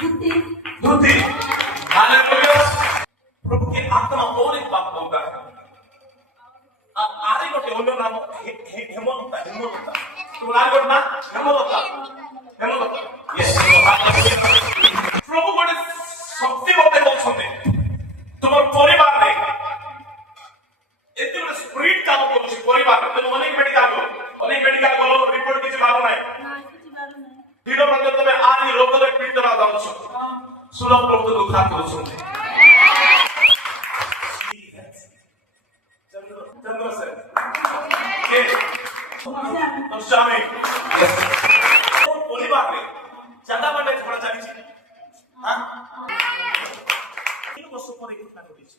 धोती hallelujah प्रभु के आत्मा और एक बात बोलता है आरे गोटे अन्य नाम हेमलता हेमलता तुम आरे गोटे ना हेमलता हेमलता यस प्रभु गोटे शक्ति मते बोलछन्ते तुमर परिवार रे एते गोटे स्पिरिट काम करूछि परिवार तुम अनेक मेडिकल गलो रिपोर्ट किछि बारो नाही दिनो प्रति तमे आनि रोग रे पीड़ित रा जाउछ सुलभ प्रभु दुखा करूछन्ते चंद्र सर के तो स्वामी और परिवार रे ज्यादा बड़े झगड़ा चली छी हां 3 वर्ष पर एक घटना घटी छी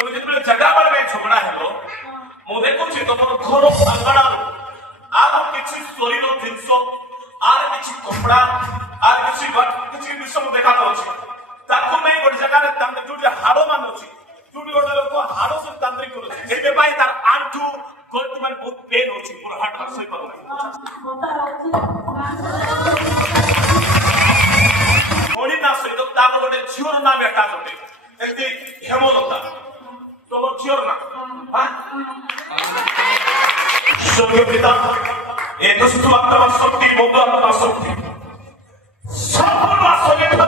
तो जेतबे जगह पर में झगड़ा हेलो मो देखु छी तमर घर अंगणा आर किछि शरीर जिंस आर किछि कपड़ा आर किछि विषय देखा जाउछि ताको नै गोटे जगह रे तांत्रिक जो हाड़ो मान अछि जुडी गोटे लोक हाड़ो से तांत्रिक करू एबे पाई तार आंठू गोटी माने बहुत पेन अछि पूरा हार्ट सही पर होनी ना सही तो तार गोटे झियोर ना बेटा गोटे एते हेमलता तोमर झियोर ना हां स्वर्गीय पिता ए दुष्ट आत्मा शक्ति मोद आत्मा शक्ति संपूर्ण सहित